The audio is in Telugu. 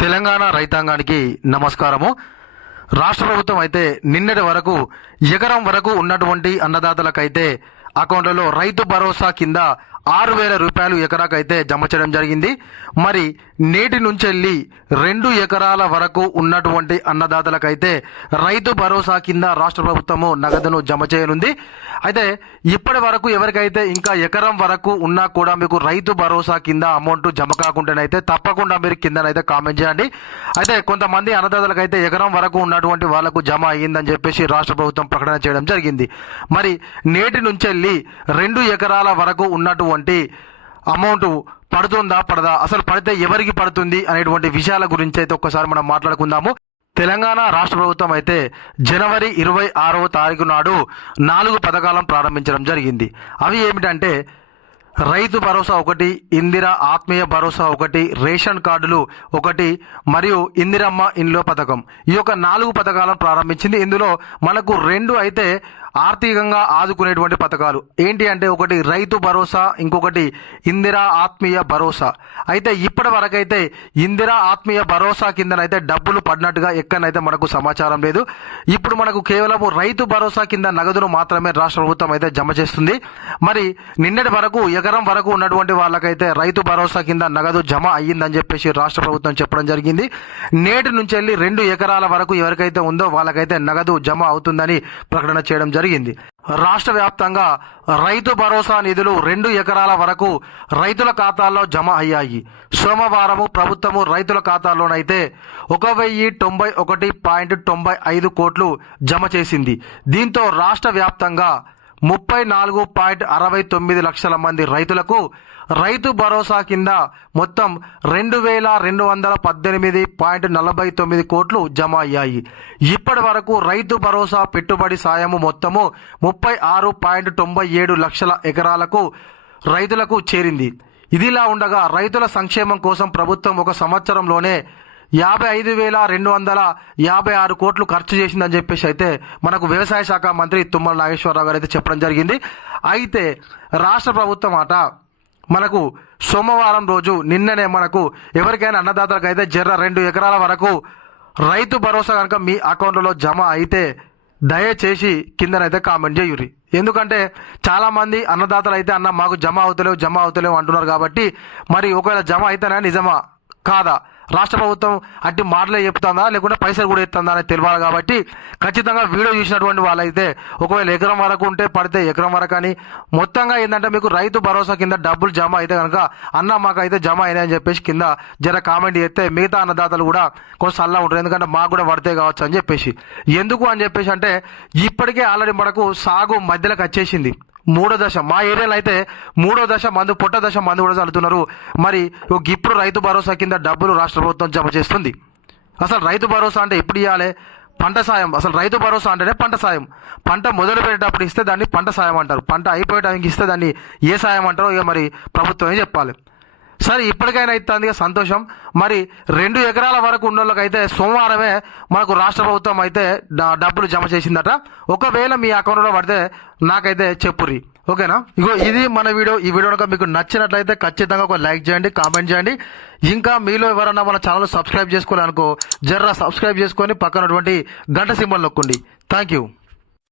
తెలంగాణ రైతాంగానికి నమస్కారము. రాష్ట్ర ప్రభుత్వం అయితే నిన్నటి వరకు ఎకరం వరకు ఉన్నటువంటి అన్నదాతలకైతే అకౌంట్లలో రైతు భరోసా కింద 6,000 రూపాయలు ఎకరాకైతే జమ చేయడం జరిగింది. మరి నేటి నుంచి వెళ్ళి 2 ఎకరాల వరకు ఉన్నటువంటి అన్నదాతలకైతే రైతు భరోసా కింద రాష్ట్ర ప్రభుత్వము నగదును జమ చేయనుంది. అయితే ఇప్పటి వరకు ఎవరికైతే ఇంకా ఎకరం వరకు ఉన్నా కూడా మీకు రైతు భరోసా కింద అమౌంట్ జమ కాకుండానైతే తప్పకుండా మీరు కిందనైతే కామెంట్ చేయండి. అయితే కొంతమంది అన్నదాతలకైతే ఎకరం వరకు ఉన్నటువంటి వాళ్లకు జమ అయ్యిందని చెప్పేసి రాష్ట్ర ప్రభుత్వం ప్రకటన చేయడం జరిగింది. మరి నేటి నుంచి వెళ్ళి 2 ఎకరాల వరకు ఉన్నటువంటి అమౌంట్ పడుతుందా పడదా, అసలు పడితే ఎవరికి పడుతుంది అనేటువంటి విషయాల గురించి అయితే ఒక్కసారి మనం మాట్లాడుకుందాము. తెలంగాణ రాష్ట్ర ప్రభుత్వం అయితే జనవరి 26వ తారీఖు నాడు 4 పథకాలను ప్రారంభించడం జరిగింది. అవి ఏమిటంటే రైతు భరోసా 1, ఇందిరా ఆత్మీయ భరోసా 1, రేషన్ కార్డులు 1 మరియు ఇందిరమ్మ ఇండ్ల పథకం. ఈ యొక్క 4 పథకాలను ప్రారంభించింది. ఇందులో మనకు 2 అయితే ఆర్థికంగా ఆదుకునేటువంటి పథకాలు ఏంటి అంటే ఒకటి రైతు భరోసా, ఇంకొకటి ఇందిరా ఆత్మీయ భరోసా. అయితే ఇప్పటి వరకైతే ఇందిరా ఆత్మీయ భరోసా కిందనైతే డబ్బులు పడినట్టుగా ఎక్కడైతే మనకు సమాచారం లేదు. ఇప్పుడు మనకు కేవలం రైతు భరోసా కింద నగదును మాత్రమే రాష్ట్ర ప్రభుత్వం అయితే జమ చేస్తుంది. మరి నిన్నటి వరకు ఎకరం వరకు ఉన్నటువంటి వాళ్ళకైతే రైతు భరోసా కింద నగదు జమ అయ్యిందని చెప్పేసి రాష్ట్ర ప్రభుత్వం చెప్పడం జరిగింది. నేటి నుంచి వెళ్ళి 2 ఎకరాల వరకు ఎవరికైతే ఉందో వాళ్ళకైతే నగదు జమ అవుతుందని ప్రకటన చేయడం జరిగింది. రాష్ట్ర వ్యాప్తంగా రైతు భరోసా నిధులు 2 ఎకరాల వరకు రైతుల ఖాతాల్లో జమ అయ్యాయి. సోమవారం ప్రభుత్వము రైతుల ఖాతాల్లోనైతే 1,091.95 కోట్లు జమ చేసింది. దీంతో రాష్ట్ర వ్యాప్తంగా 34.69 లక్షల మంది రైతులకు రైతు భరోసా కింద మొత్తం 2,218.49 కోట్లు జమ అయ్యాయి. ఇప్పటి వరకు రైతు భరోసా పెట్టుబడి సాయము మొత్తము 36.97 లక్షల ఎకరాలకు రైతులకు చేరింది. ఇదిలా ఉండగా రైతుల సంక్షేమం కోసం ప్రభుత్వం ఒక సంవత్సరంలోనే 55,256 కోట్లు ఖర్చు చేసిందని చెప్పేసి అయితే మనకు వ్యవసాయ శాఖ మంత్రి తుమ్మల నాగేశ్వరరావు గారు అయితే చెప్పడం జరిగింది. అయితే రాష్ట్ర ప్రభుత్వం అట మనకు సోమవారం రోజు నిన్ననే మనకు ఎవరికైనా అన్నదాతలకు అయితే 2 ఎకరాల వరకు రైతు భరోసా కనుక మీ అకౌంట్లలో జమ అయితే దయచేసి కిందనైతే కామెంట్ చేయుర్రి. ఎందుకంటే చాలా మంది అన్నదాతలు అయితే అన్న మాకు జమ అవుతలేవు అంటున్నారు. కాబట్టి మరి ఒకవేళ జమ అయితేనే నిజమా కాదా, రాష్ట్ర ప్రభుత్వం అట్టి మాటలే చెప్తుందా లేకుంటే పైసలు కూడా ఇస్తుందా అనేది తెలియాలి. కాబట్టి ఖచ్చితంగా వీడియో చూసినటువంటి వాళ్ళైతే ఒకవేళ ఎకరం వరకు ఉంటే పడితే ఎకరం వరకు అని మొత్తంగా ఏంటంటే మీకు రైతు భరోసా కింద డబ్బులు జమ అయితే కనుక అన్న మాకు అయితే జమ అయినాయి అని చెప్పేసి కింద కామెంట్ చేస్తే మిగతా అన్నదాతలు కూడా కొంచెం సల్లా ఉంటారు. ఎందుకంటే మాకు కూడా పడితే కావచ్చు అని చెప్పేసి. ఎందుకు అని చెప్పేసి అంటే ఇప్పటికే ఆల్రెడీ మనకు సాగు మధ్యలోకి వచ్చేసింది. 3వ దశ మా ఏరియాలో అయితే 3వ దశ మందు పొట్ట దశ మందు కూడా చల్లుతున్నారు. మరి ఇప్పుడు రైతు భరోసా కింద డబ్బులు రాష్ట్ర ప్రభుత్వం జమ చేస్తుంది. అసలు రైతు భరోసా అంటే ఎప్పుడు ఇవ్వాలి? పంట సాయం. అసలు రైతు భరోసా అంటేనే పంట సాయం. పంట మొదలు పెట్టేటప్పుడు ఇస్తే దాన్ని పంట సాయం అంటారు. పంట అయిపోయేటానికి ఇస్తే దాన్ని ఏ సాయం అంటారో ఇక మరి ప్రభుత్వమే చెప్పాలి. సరే ఇప్పటికైనా ఇస్తుంది సంతోషం. మరి 2 ఎకరాల వరకు ఉన్న వాళ్ళకైతే సోమవారమే మనకు రాష్ట్ర ప్రభుత్వం అయితే డబ్బులు జమ చేసిందట. ఒకవేళ మీ అకౌంట్లో పడితే నాకైతే చెప్పుర్రి, ఓకేనా? ఇగో ఇది మన వీడియో. ఈ వీడియో కనుక మీకు నచ్చినట్లయితే ఖచ్చితంగా ఒక లైక్ చేయండి, కామెంట్ చేయండి. ఇంకా మీలో ఎవరన్నా మన ఛానల్ సబ్స్క్రైబ్ చేసుకోవాలనుకో సబ్స్క్రైబ్ చేసుకొని పక్కనటువంటి గంట సింబల్ నొక్కండి. Thank you.